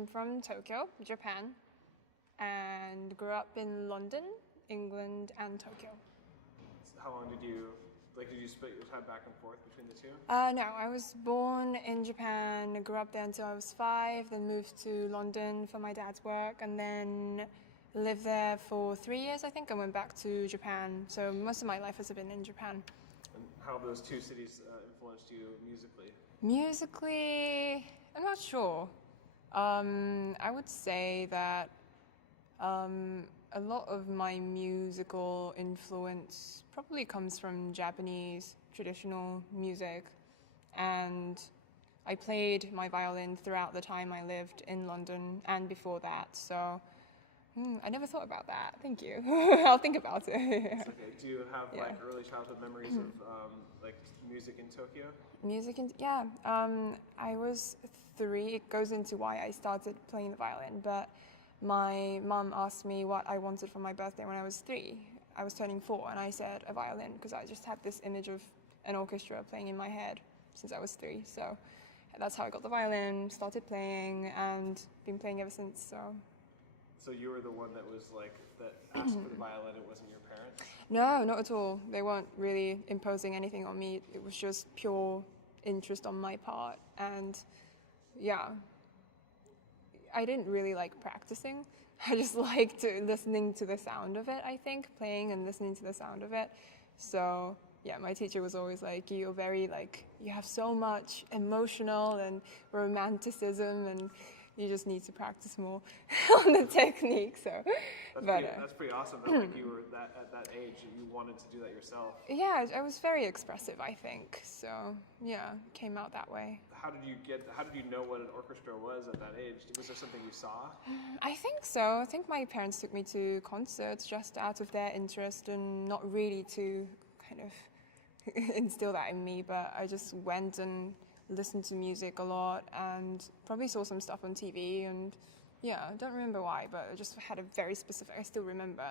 I'm from Tokyo, Japan, and grew up in London, England, and Tokyo. How long did you split your time back and forth between the two? No, I was born in Japan, grew up there until I was 5, then moved to London for my dad's work, and then lived there for 3 years, I think, and went back to Japan. So most of my life has been in Japan. And how have those two cities influenced you musically? Musically, I'm not sure. I would say that a lot of my musical influence probably comes from Japanese traditional music, and I played my violin throughout the time I lived in London and before that, so I never thought about that. Thank you. I'll think about it. It's okay. Do you have early childhood memories of music in Tokyo? I was 3. It goes into why I started playing the violin, but my mum asked me what I wanted for my birthday when I was 3. I was turning 4, and I said a violin because I just had this image of an orchestra playing in my head since I was 3. So that's how I got the violin, started playing, and been playing ever since. So you were the one that asked for the violin, it wasn't your parents? No, not at all. They weren't really imposing anything on me. It was just pure interest on my part. And yeah, I didn't really like practicing. I just liked listening to the sound of it, I think, playing and listening to the sound of it. So yeah, my teacher was always like, you're very you have so much emotional and romanticism, and you just need to practice more on the technique. So that's pretty awesome that you were at that age you wanted to do that yourself. Yeah, I was very expressive, I think. So yeah, it came out that way. How did you know what an orchestra was at that age? Was there something you saw? I think so. I think my parents took me to concerts just out of their interest and not really to kind of instill that in me, but I just went and listened to music a lot and probably saw some stuff on TV, and yeah, I don't remember why, but I just had a very specific, I still remember,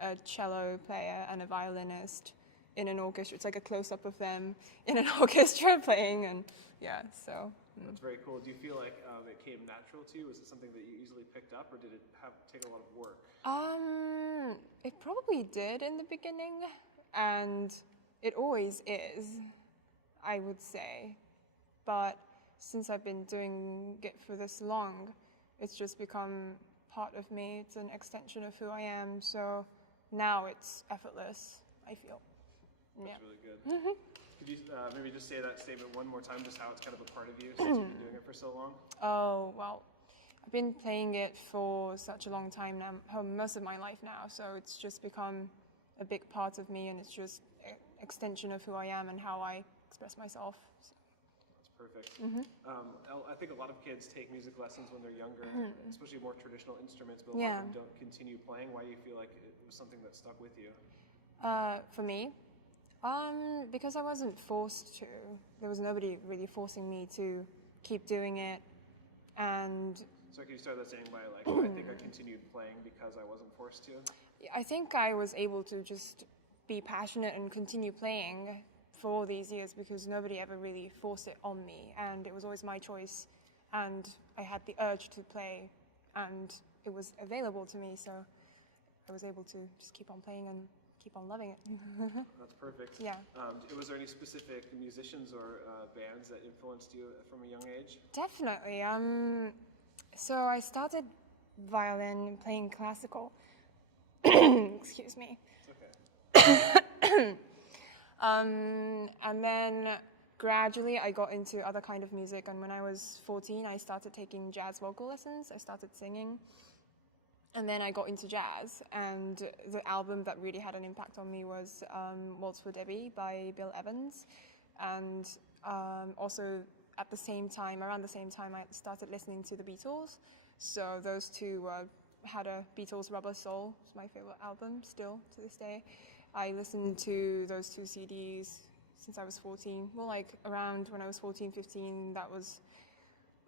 a cello player and a violinist in an orchestra. It's like a close-up of them in an orchestra playing, and yeah, so. That's very cool. Do you feel like it came natural to you? Was it something that you easily picked up, or did it take a lot of work? It probably did in the beginning, and it always is, I would say. But since I've been doing it for this long, it's just become part of me. It's an extension of who I am. So now it's effortless, I feel. That's really good. Could you maybe just say that statement one more time, just how it's kind of a part of you since you've been doing it for so long? Oh, well, I've been playing it for such a long time now, most of my life now. So it's just become a big part of me, and it's just an extension of who I am and how I express myself. So. Perfect. I think a lot of kids take music lessons when they're younger, especially more traditional instruments, but a lot of them don't continue playing. Why do you feel like it was something that stuck with you? For me? Because I wasn't forced to. There was nobody really forcing me to keep doing it, and... So can you start that saying by I think I continued playing because I wasn't forced to? I think I was able to just be passionate and continue playing for all these years because nobody ever really forced it on me, and it was always my choice, and I had the urge to play, and it was available to me, so I was able to just keep on playing and keep on loving it. That's perfect. Yeah. Was there any specific musicians or bands that influenced you from a young age? Definitely. So I started violin playing classical. Excuse me. It's okay. And then gradually I got into other kind of music, and when I was 14 I started taking jazz vocal lessons. I started singing, and then I got into jazz, and the album that really had an impact on me was Waltz for Debbie by Bill Evans, and also around the same time I started listening to the Beatles, so those two had a Beatles Rubber Soul. It's my favorite album still to this day. I listened to those 2 CDs since I was 14. Well, around when I was 14, 15, that was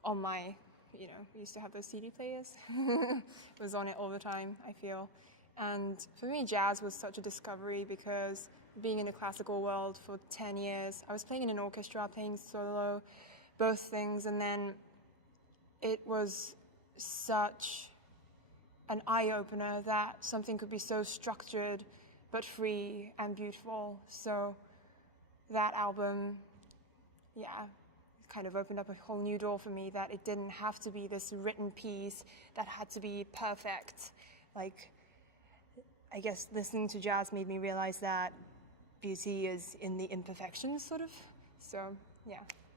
on my, we used to have those CD players. It was on it all the time, I feel. And for me, jazz was such a discovery because being in the classical world for 10 years, I was playing in an orchestra, playing solo, both things, and then it was such an eye-opener that something could be so structured but free and beautiful. So that album, yeah, kind of opened up a whole new door for me, that it didn't have to be this written piece that had to be perfect. Like, I guess listening to jazz made me realize that beauty is in the imperfections, sort of. So, yeah.